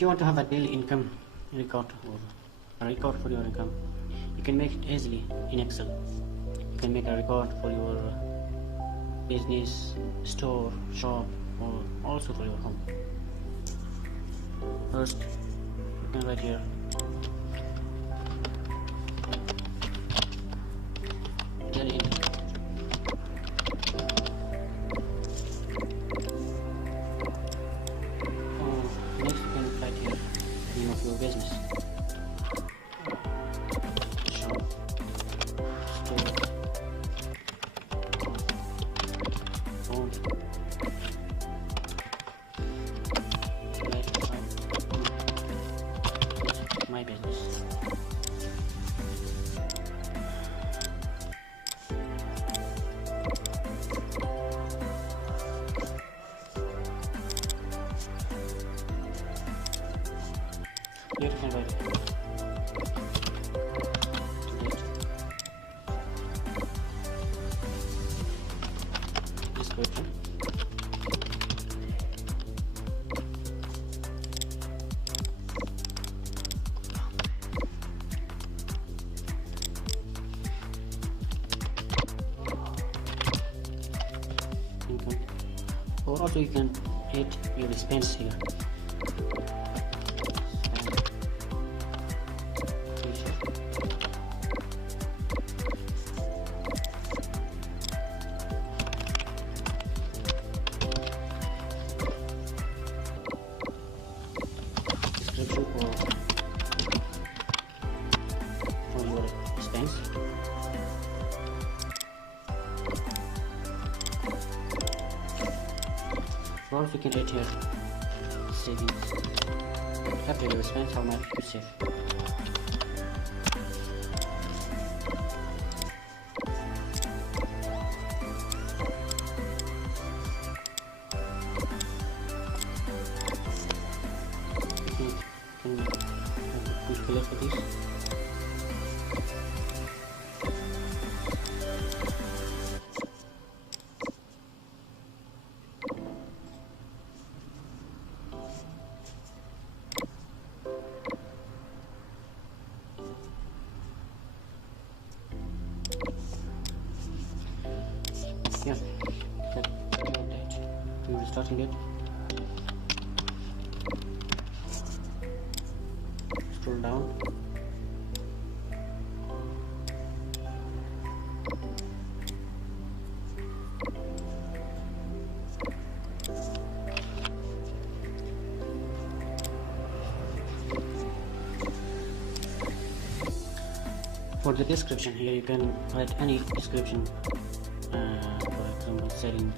if you want to have a daily income record or a record for your income, you can make it easily in Excel. You can make a record for your business, store, shop, or also for your home. First, you can write here daily income. Next, you can write here the name of your business. Shop, store, home. My business. Here you can write description. Income. Or also you can add your expense here. Description for your expense. Or also you can add here savings. After your expense, how much you save. Can calculate for this. Yeah, that we will starting it. Scroll down. For the description here, you can write any description. For example, selling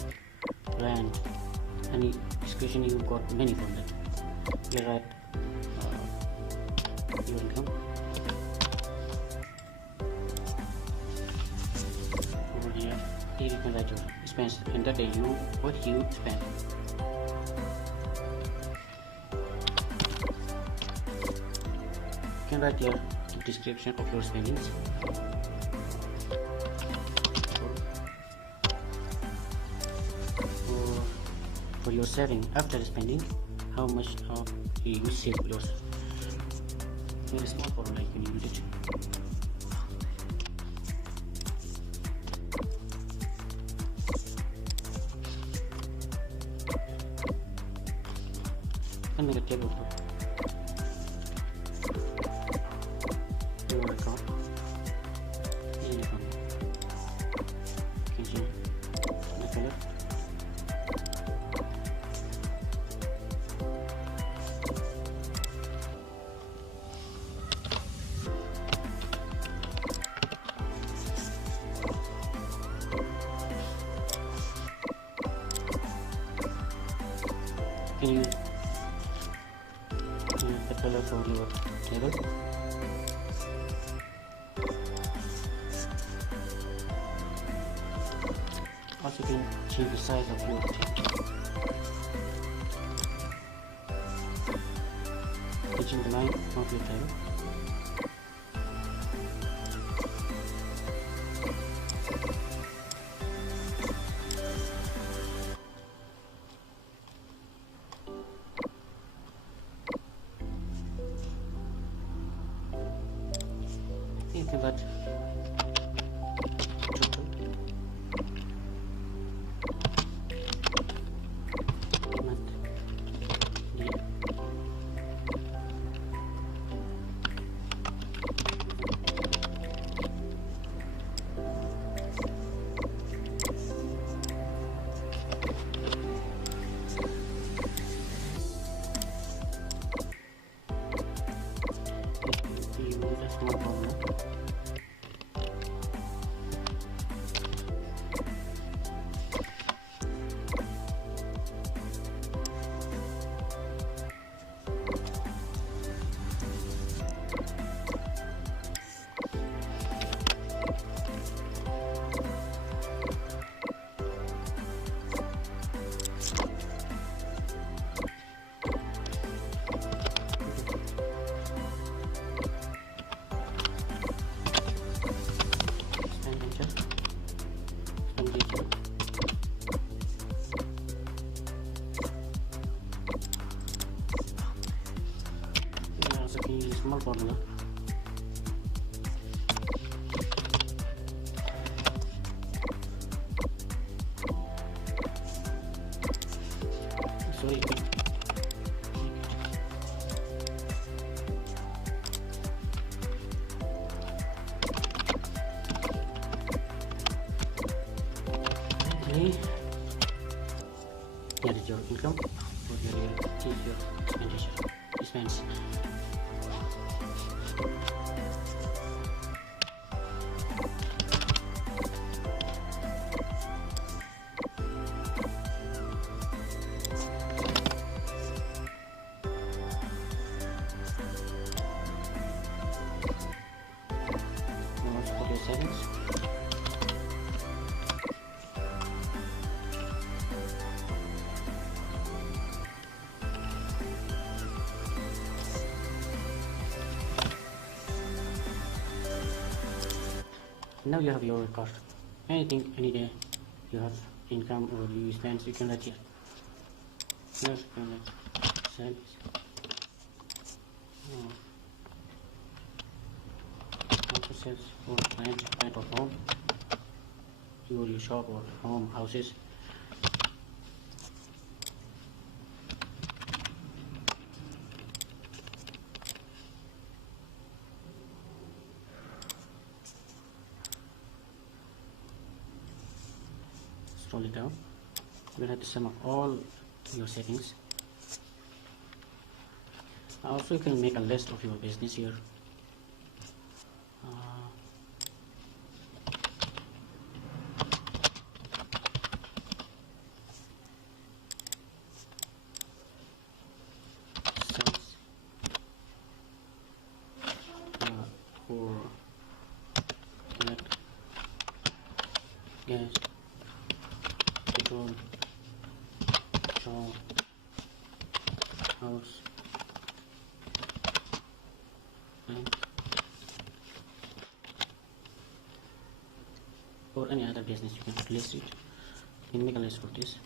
land, any description. You got many from that. You write your income. Over here you can write your expense and that is what you spend. You can write here the description of your spendings. For your saving after spending, how much you save yourself. Very small formula, you can use it. And make a table for your account. Income. Continue. The color. Can you use the color for your table? Also you can change the size of your table. Change the line of your table. monthly. That is your income, or your expense. Now let's put your settings. Now you have your record. Anything, any day you have income or you spend, you can write here. Now you can write service. Also says for client of home, your shop or home, houses. Scroll it down. You will have to sum of all your settings. Also, you can make a list of your business here. Sales for elect, gas, petrol, shop, house, and or any other business. You can list it. You can make a list for this.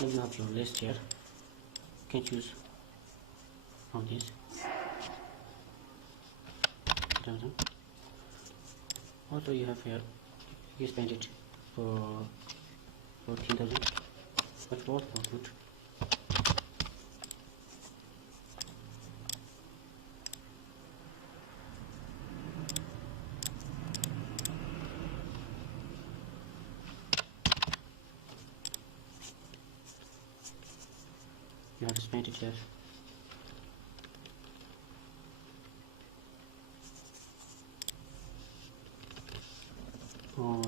Then you have your list here. You can choose from this. Also you have here, you spend it for 14,000, but for good. You have to spend it here. Or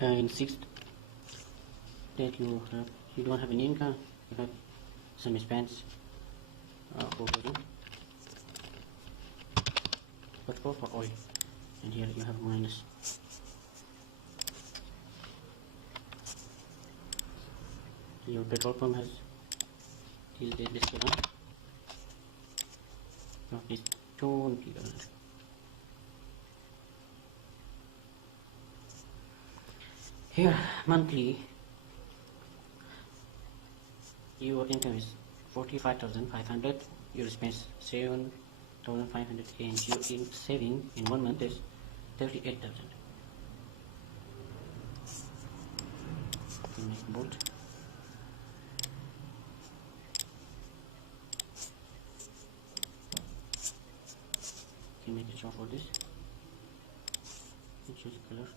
in sixth that you don't have any income, you have some expense for cooking, but for oil, and here you have minus. Your petrol pump has this one. No, it's 20,000. Here monthly your income is 45,500. Your expense 7,500, and your saving in 1 month is 38,000. You make both. You make a chart for this. You choose color.